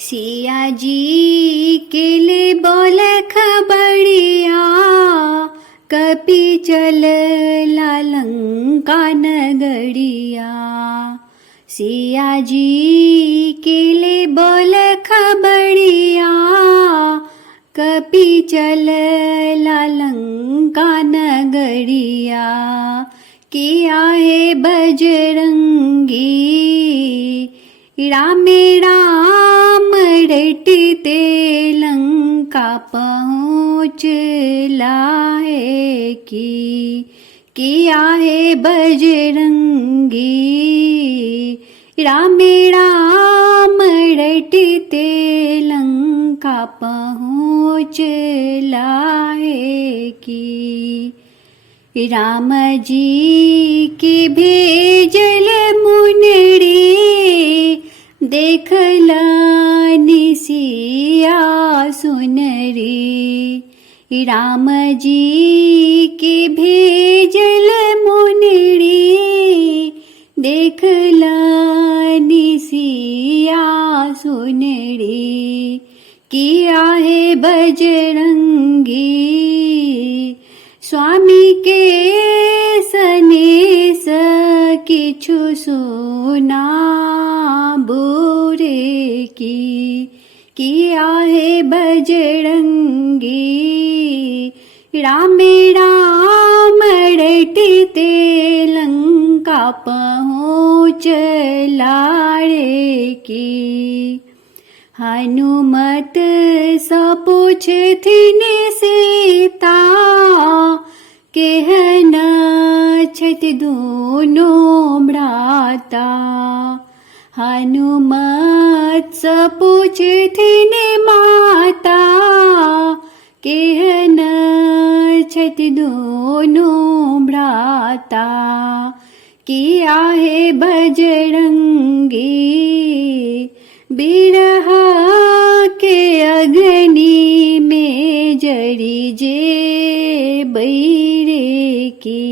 सियाजी केले बोल खबड़िया, कपि चलला लंका नगरिया। सियाजी केले बोल खबड़िया, कपि चलला लंका नगरिया। किया है बजरंगी रामे राम रटते लंका पहुँचला है कि। किया है बजरंगी रामे राम रटते लंका पहुँचला है कि। राम जी की भेजल मुनरी, देखला निसिया सुनरी। राम जी की भेजल मुनरी, देखला निसिया सुनरी। किया है बजरंगी स्वामी के सनेस, किछु सुना बुरे की। किया है बजरंगी रामे राम रटते लंका पहुँचला रे की। हनुमत सा पूछथिन सीता, केहन छथि दोनों भ्राता। हनुमत सा पूछथिन माता, केहन छथि दोनों भ्राता। किया है बजरंगी बिरह के अग्नि में जरी जे बैरे की।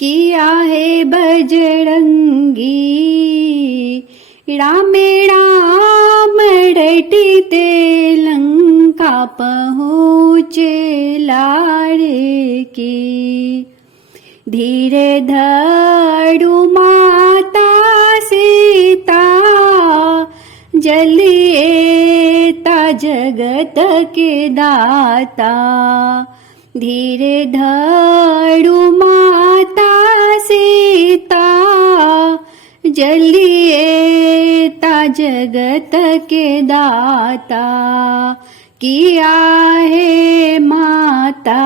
किया है बजरंगी रामे राम रटते लंका पहुँचला रे की। धीरे धरु माता सीता, जलिएता जगत के दाता। धीरे धरु माता सीता, जलिएता जगत के दाता। किया है माता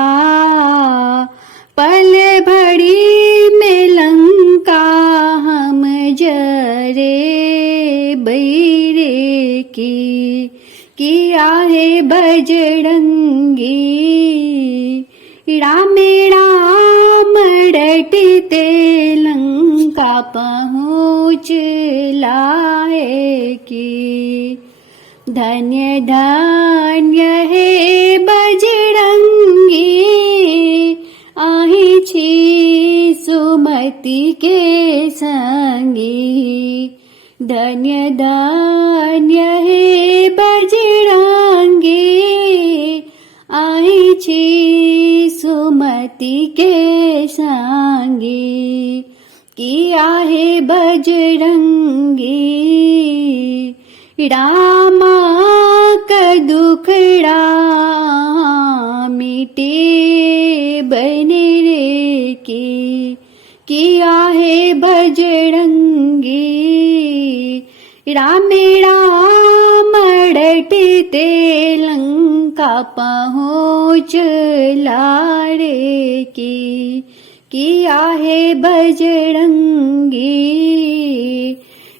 पल भरी में लंका हम जरे बैरे की। किया है बजरंगी रामे राम रटते लंका पहुँचला है कि। धन्य धन्य है बजरंगी आही छी सुमति के संगी। धन्य धन्य है बजरंगी आही छी सुमति के संगी। किया है बजरंगी रामा का दुखड़ा मिटे बने रे की। किया है बजरंगी रामे राम रटते लंका पहुँचला रे की। किया है बजरंगी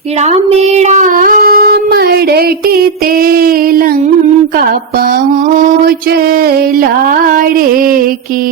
रामे राम रटते लंका पहुँचला रे की।